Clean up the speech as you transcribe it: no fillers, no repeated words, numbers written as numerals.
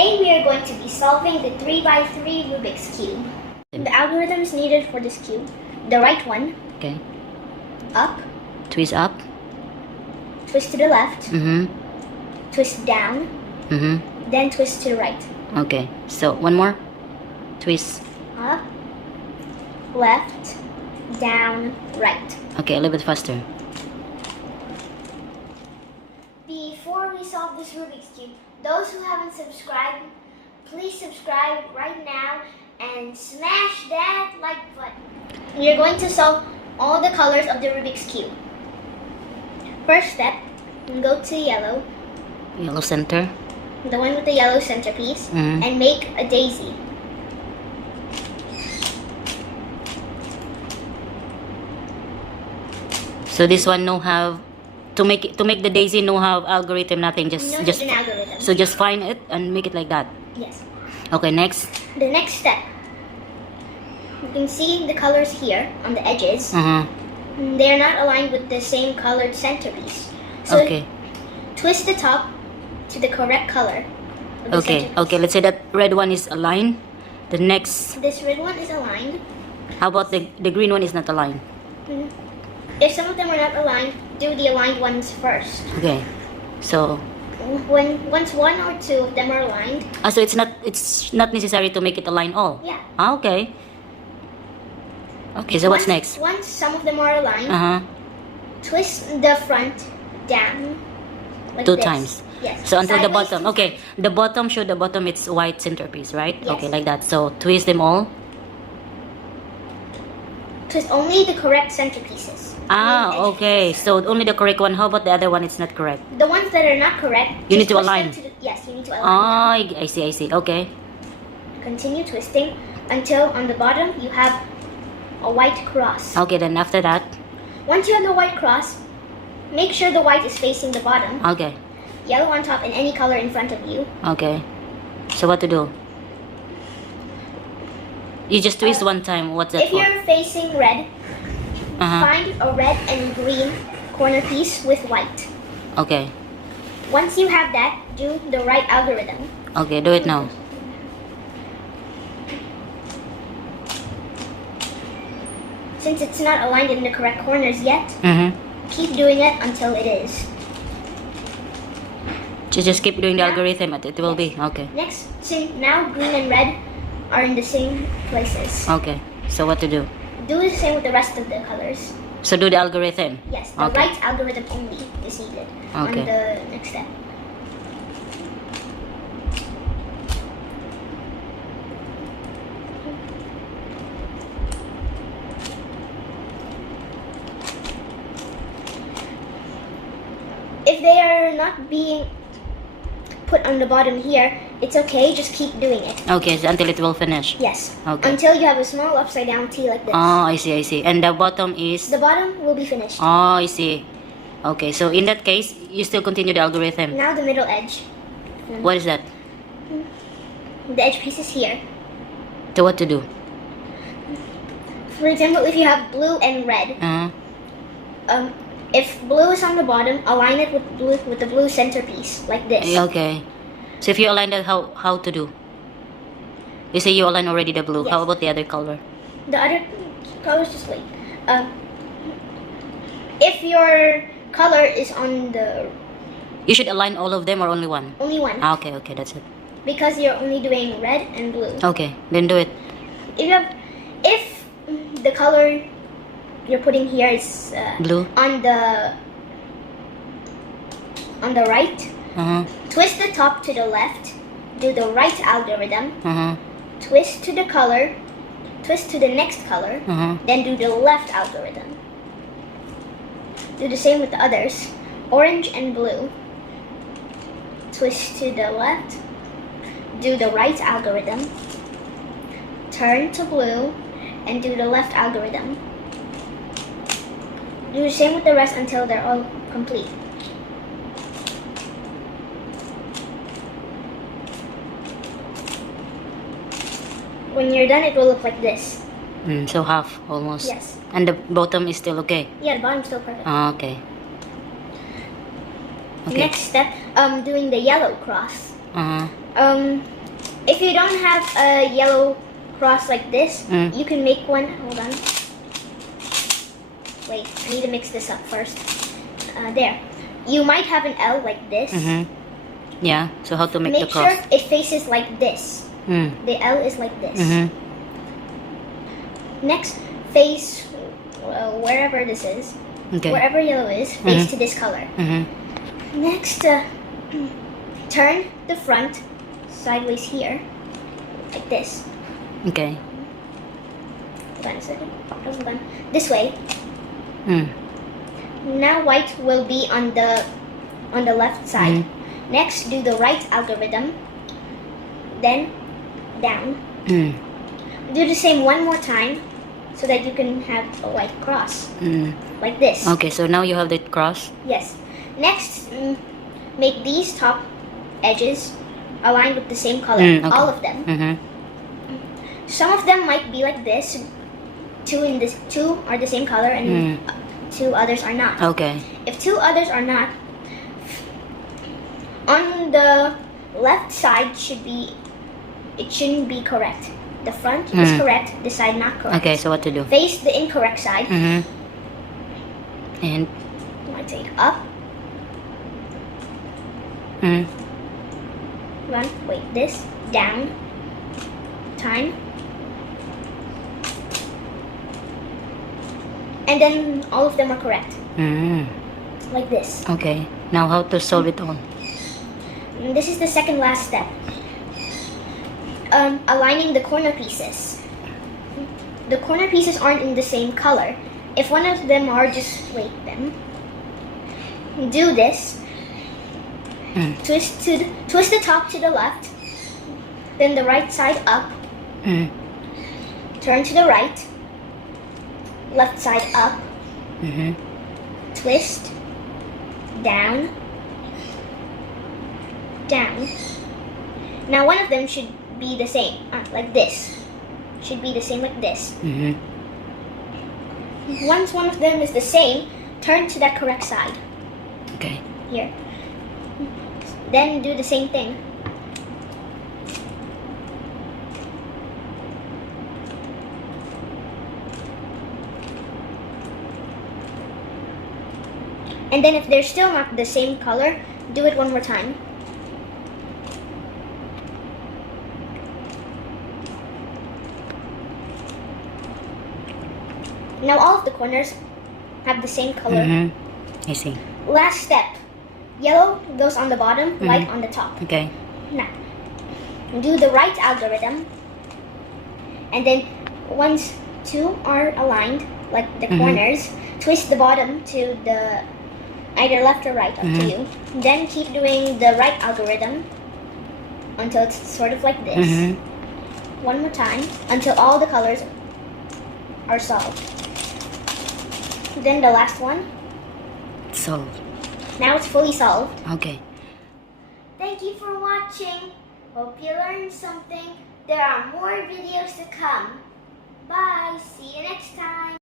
Today we are going to be solving the 3x3 Rubik's Cube. The algorithms needed for this cube. The right one. Okay. Up. Twist up. Twist to the left. Mm-hmm. Twist down. Mm-hmm. Then twist to the right. Okay. So, one more. Twist. Up. Left. Down. Right. Okay, a little bit faster. Before we solve this Rubik's Cube, those who haven't subscribed, please subscribe right now and smash that like button. You're going to solve all the colors of the Rubik's Cube. First step, go to yellow, Yellow center. the one with the yellow centerpiece, and make a daisy. So this one no have to make the daisy no have algorithm, nothing, just No hidden algorithm. so just find it and make it like that. Yes. Okay, next. The next step, you can see the colors here on the edges. They're not aligned with the same colored centerpiece. So Okay. twist the top to the correct color of the Okay. centerpiece. Okay, let's say that red one is aligned. The next, This red one is aligned. how about the green one is not aligned? If some of them are not aligned, do the aligned ones first. Okay. So, Once one or two of them are aligned, so it's not necessary to make it align all. yeah. Okay. Okay, so what's next? Once some of them are aligned, twist the front down like Two this. times. Yes. So until the Sideways bottom. to- Okay, the bottom, show the bottom it's white centerpiece, right? Yes. Okay, like that. So twist them all. Twist only the correct centerpieces. Ah, Only okay. edges. So only the correct one. How about the other one? It's not correct. The ones that are not correct, You just need to twist them align. yes, you need to align. Ah, I see, I see. Okay. Continue twisting until on the bottom you have a white cross. Okay, then after that. Once you have the white cross, make sure the white is facing the bottom. Okay. Yellow on top and any color in front of you. Okay. So what to do? You just twist one time. What's that If for? you're facing red, find a red and green corner piece with white. Okay. Once you have that, do the right algorithm. Okay, do it now. Since it's not aligned in the correct corners yet, keep doing it until it is. Just keep doing the Yeah. algorithm and it will be. Okay. Next, since now green and red are in the same places. Okay. So what to do? Do the same with the rest of the colors. So do the algorithm. Yes, the Okay. right algorithm only is needed on Okay. the next step. If they are not being put on the bottom here, it's okay, just keep doing it. Okay, so until it will finish. Yes. Okay. Until you have a small upside down T like this. Oh, I see, I see. And the bottom is... The bottom will be finished. Oh, I see. Okay, so in that case, you still continue the algorithm. Now the middle edge. What is that? The edge piece is here. So what to do? For example, if you have blue and red, if blue is on the bottom, align it with the blue centerpiece like this. Okay. So if you align that, how to do? You say you align already the blue. Yes. How about the other color? The other colors, just wait. If your color is on the You should align all of them or only one? only one, Ah, okay, okay, that's it. because you're only doing red and blue. Okay, then do it. If the color you're putting here is Blue? on the right, twist the top to the left, do the right algorithm, twist to the color, twist to the next color, then do the left algorithm. Do the same with the others. Orange and blue. Twist to the left, do the right algorithm, turn to blue, and do the left algorithm. Do the same with the rest until they're all complete. When you're done, it will look like this. So half, almost. Yes. And the bottom is still okay? Yeah, the bottom's still perfect. Ah, okay. Okay. Next step, doing the yellow cross. Uh-huh. If you don't have a yellow cross like this, Mm. you can make one. Hold on. Wait, I need to mix this up first. There. You might have an L like this. Mm-hmm. Yeah. So how to make the Make cross? sure it faces like this. Mm. The L is like this. Mm-hmm. Next, face wherever this is. Okay. Wherever yellow is, face Mhm. to this color. Mm-hmm. Next, turn the front sideways here, like this. Okay. Hold on a second. Hold on. This way. Mm. Now white will be on the left side. Next, do the right algorithm. Then down. Mm. Do the same one more time, so that you can have a white cross, Mm. like this. Okay. So now you have the cross. Yes. Next, make these top edges align with the same color. Okay. All of them. Mm-hmm. Some of them might be like this. Two are the same color, and two others are not. Okay. If two others are not, on the left side shouldn't be correct. The front is correct. The side not correct. Okay. So what to do? Face the incorrect side. Mm-hmm. And. Right side up. Mm. This down. Time. And then all of them are correct. Mm. Like this. Okay. Now how to solve it all? And this is the second last step. Aligning the corner pieces. The corner pieces aren't in the same color. If one of them are, just wait them. Do this. Twist the top to the left. Then the right side up. Mm. Turn to the right. Left side up. Mm-hmm. Twist. Down. Down. Now one of them should be the same, like this. Should be the same like this. Mm-hmm. Once one of them is the same, turn to that correct side. Okay. Here. Then do the same thing. And then if they're still not the same color, do it one more time. Now all of the corners have the same color. Mm-hmm. I see. Last step. Yellow goes on the bottom, white on the top. Okay. Now, do the right algorithm. And then once two are aligned, like the corners, twist the bottom to the either left or right, up to you. Then keep doing the right algorithm until it's sort of like this. One more time until all the colors are solved. Then the last one. Solved. Now it's fully solved. Okay. Thank you for watching. Hope you learned something. There are more videos to come. Bye. See you next time.